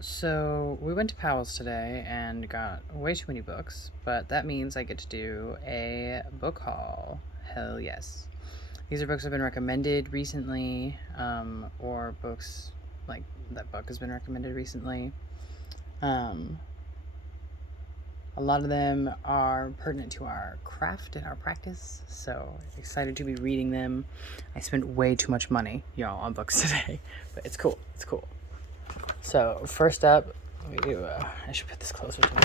So we went to Powell's today and got way too many books, but that means I get to do a book haul. Hell yes. These are books I've been recommended recently, or books like that book has been recommended recently. A lot of them are pertinent to our craft and our practice, so excited to be reading them. I spent way too much money, y'all, on books today, but it's cool. It's cool. So first up, let me do. I should put this closer to me.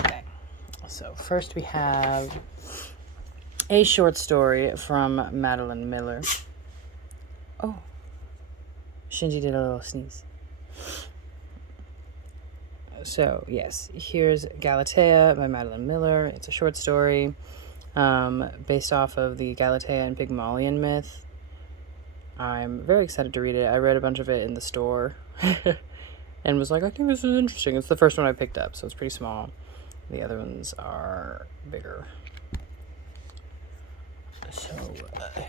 Okay. So first we have a short story from Madeline Miller. Oh, Shinji did a little sneeze. So yes, here's Galatea by Madeline Miller. It's a short story based off of the Galatea and Pygmalion myth. I'm very excited to read it. I read a bunch of it in the store and was like, I think this is interesting. It's the first one I picked up, so it's pretty small. The other ones are bigger. So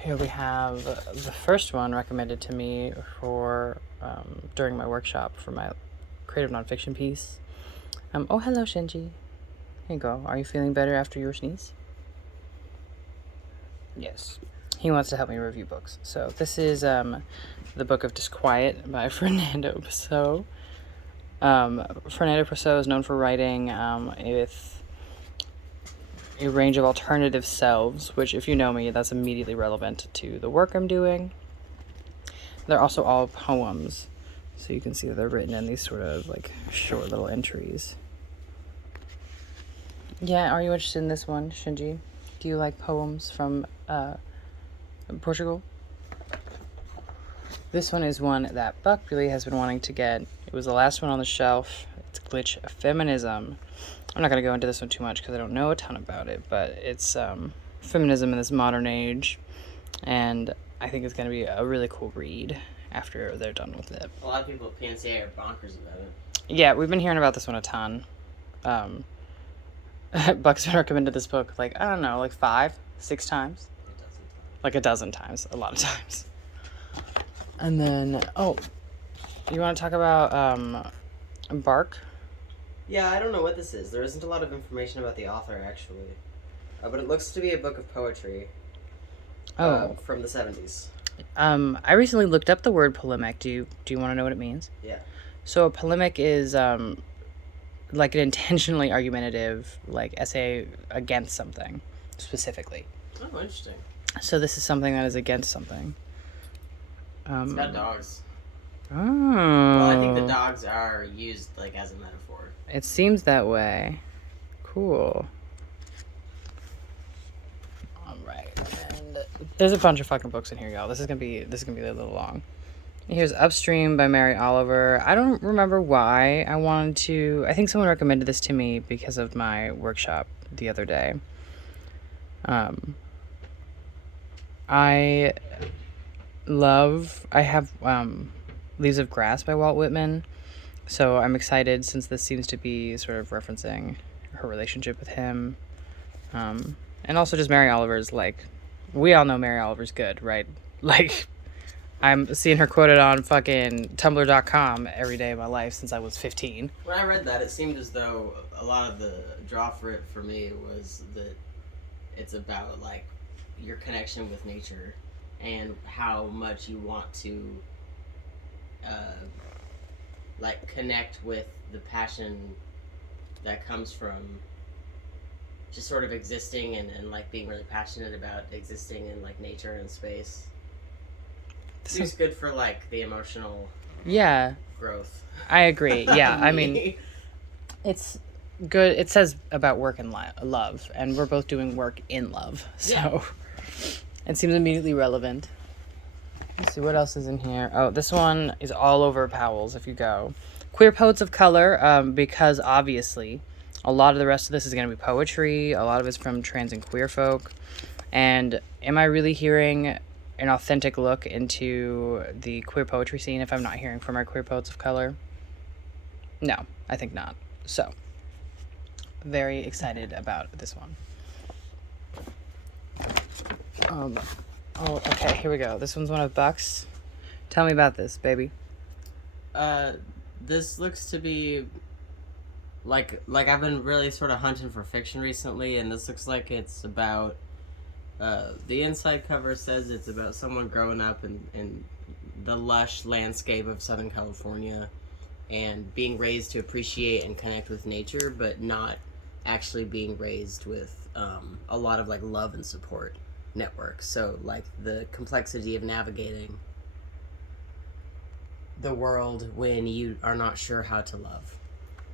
here we have the first one recommended to me for during my workshop for my creative nonfiction piece. Oh, hello, Shinji. Here you go. Are you feeling better after your sneeze? Yes. He wants to help me review books. So this is the Book of Disquiet by Fernando Pessoa. Fernando Pessoa is known for writing with a range of alternative selves, which, if you know me, that's immediately relevant to the work I'm doing. They're also all poems, so you can see that they're written in these sort of like short little entries. Yeah, are you interested in this one, Shinji? Do you like poems from Portugal? This one is one that Buck really has been wanting to get. It was the last one on the shelf. It's Glitch Feminism. I'm not going to go into this one too much because I don't know a ton about it, but it's feminism in this modern age, and I think it's going to be a really cool read after they're done with it. A lot of people at PNCA are bonkers about it. Yeah, we've been hearing about this one a ton. Buck's been recommended this book, like, I don't know, like 5-6 times? Like a dozen times. A lot of times. And then, you want to talk about Embark? Yeah, I don't know what this is. There isn't a lot of information about the author, actually. But it looks to be a book of poetry. From the 70s. I recently looked up the word polemic. Do you want to know what it means? Yeah. So a polemic is like an intentionally argumentative like essay against something specifically. Oh, interesting. So this is something that is against something. It's got dogs. Oh. Well, I think the dogs are used like as a metaphor. It seems that way. Cool. All right. And there's a bunch of fucking books in here, y'all. This is gonna be a little long. Here's Upstream by Mary Oliver. I don't remember why I wanted to. I think someone recommended this to me because of my workshop the other day. I have Leaves of Grass by Walt Whitman. So I'm excited since this seems to be sort of referencing her relationship with him. And also just Mary Oliver's, like, we all know Mary Oliver's good, right? Like, I'm seeing her quoted on fucking Tumblr.com every day of my life since I was 15. When I read that, it seemed as though a lot of the draw for it for me was that it's about, like, your connection with nature and how much you want to, like, connect with the passion that comes from just sort of existing and like, being really passionate about existing in, like, nature and space. It's good for, like, the emotional growth. I agree. Yeah, I mean, it's good. It says about work and love, and we're both doing work in love, so it seems immediately relevant. Let's see what else is in here. Oh, this one is all over Powell's if you go. Queer Poets of Color, because obviously a lot of the rest of this is going to be poetry. A lot of it's from trans and queer folk. And am I really hearing an authentic look into the queer poetry scene if I'm not hearing from our queer poets of color? No, I think not. So, very excited about this one. Okay, here we go. This one's one of Buck's. Tell me about this, baby. This looks to be like I've been really sort of hunting for fiction recently, and this looks like it's about. The inside cover says it's about someone growing up in the lush landscape of Southern California, and being raised to appreciate and connect with nature, but not actually being raised with a lot of like love and support networks. So like the complexity of navigating the world when you are not sure how to love,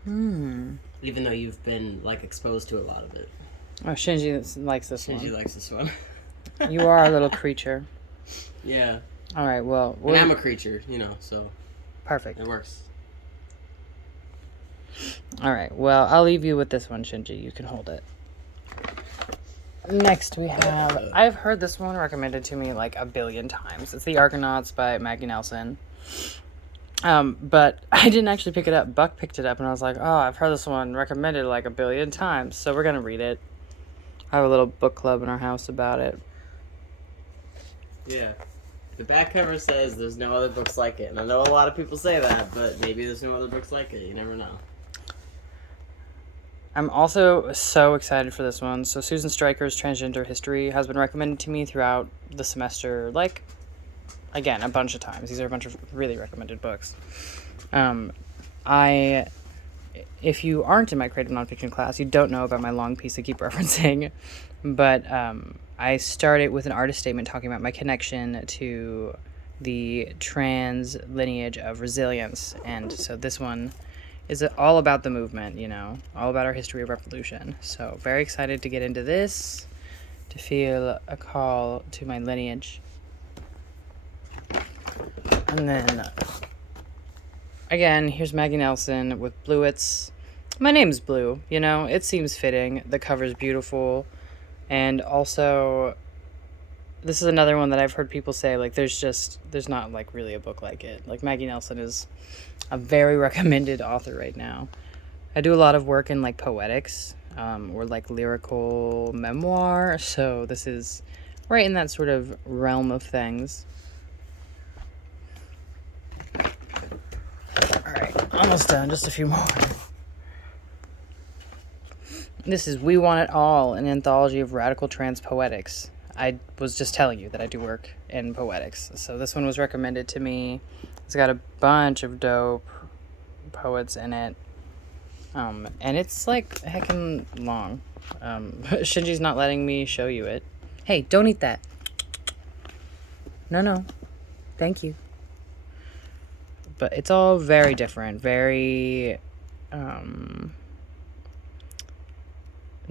even though you've been like exposed to a lot of it. Oh, Shinji likes this one. Shinji likes this one. You are a little creature. Yeah. All right, well... And I'm a creature, so... Perfect. It works. All right, well, I'll leave you with this one, Shinji. You can hold it. Next we have... I've heard this one recommended to me like a billion times. It's The Argonauts by Maggie Nelson. But I didn't actually pick it up. Buck picked it up, and I was like, oh, I've heard this one recommended like a billion times, so we're going to read it. I have a little book club in our house about it. Yeah. The back cover says there's no other books like it. And I know a lot of people say that, but maybe there's no other books like it. You never know. I'm also so excited for this one. So Susan Stryker's Transgender History has been recommended to me throughout the semester, like, again, a bunch of times. These are a bunch of really recommended books. If you aren't in my creative nonfiction class, you don't know about my long piece I keep referencing, but I started with an artist statement talking about my connection to the trans lineage of resilience, and so this one is all about the movement, all about our history of revolution. So very excited to get into this, to feel a call to my lineage. And then, again, here's Maggie Nelson with Bluets. My name's Blue, it seems fitting. The cover's beautiful. And also, this is another one that I've heard people say, like, there's not, like, really a book like it. Like, Maggie Nelson is a very recommended author right now. I do a lot of work in, like, poetics, or, like, lyrical memoir, so this is right in that sort of realm of things. Alright, almost done, just a few more. This is We Want It All, an anthology of radical trans poetics. I was just telling you that I do work in poetics. So this one was recommended to me. It's got a bunch of dope poets in it. And it's like heckin' long. Shinji's not letting me show you it. Hey, don't eat that. No. Thank you. But it's all very different, very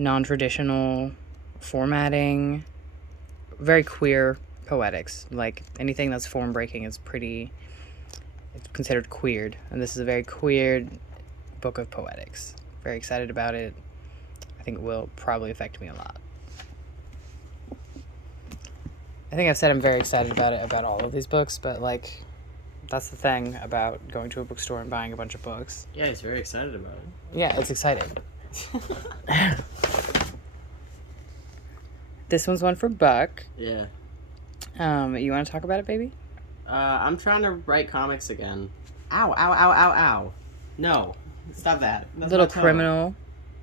non-traditional formatting, very queer poetics. Like anything that's form breaking is it's considered queered, and this is a very queered book of poetics. Very excited about it. I think it will probably affect me a lot. I think I've said I'm very excited about it, about all of these books, but like that's the thing about going to a bookstore and buying a bunch of books. Yeah, he's very excited about it. Yeah, it's exciting. This one's one for Buck. Yeah. You want to talk about it, baby? I'm trying to write comics again. Ow, ow, ow, ow, ow. No. Stop that. That's Little criminal.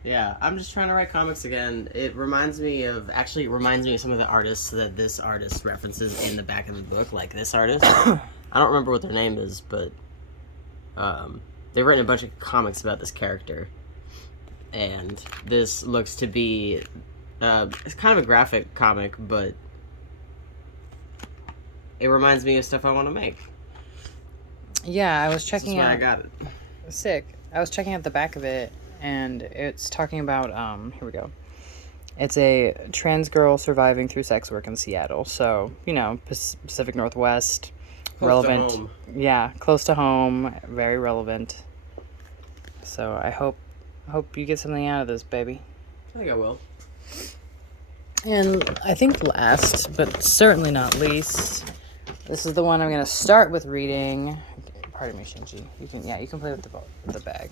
Yeah, I'm just trying to write comics again. It reminds me of some of the artists that this artist references in the back of the book, like this artist. I don't remember what their name is, but they've written a bunch of comics about this character. And this looks to be it's kind of a graphic comic, but it reminds me of stuff I want to make. Yeah, I was checking out. I got it. Sick. I was checking out the back of it, and it's talking about here we go. It's a trans girl surviving through sex work in Seattle. So, Pacific Northwest, Close relevant. to home. Yeah, close to home, very relevant. So, I hope you get something out of this, baby. I think I will. And I think last, but certainly not least, this is the one I'm going to start with reading. Pardon me, Shinji. You can play with the bag.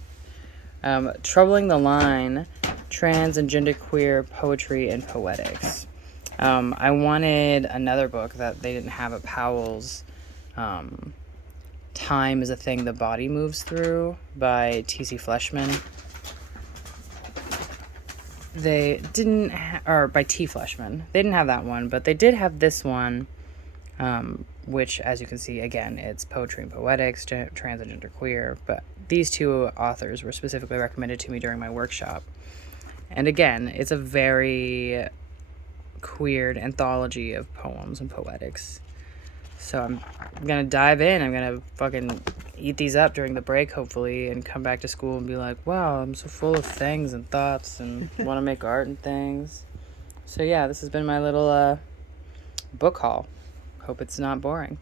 Troubling the Line, Trans and Genderqueer Poetry and Poetics. I wanted another book that they didn't have at Powell's Time is a Thing the Body Moves Through by T.C. Fleshman. They didn't, or by T. Fleshman. They didn't have that one, but they did have this one, which, as you can see, again, it's poetry and poetics, trans and genderqueer. But these two authors were specifically recommended to me during my workshop. And again, it's a very queered anthology of poems and poetics. So I'm gonna dive in. I'm gonna fucking eat these up during the break, hopefully, and come back to school and be like, wow, I'm so full of things and thoughts and want to make art and things. So yeah, this has been my little book haul. Hope it's not boring.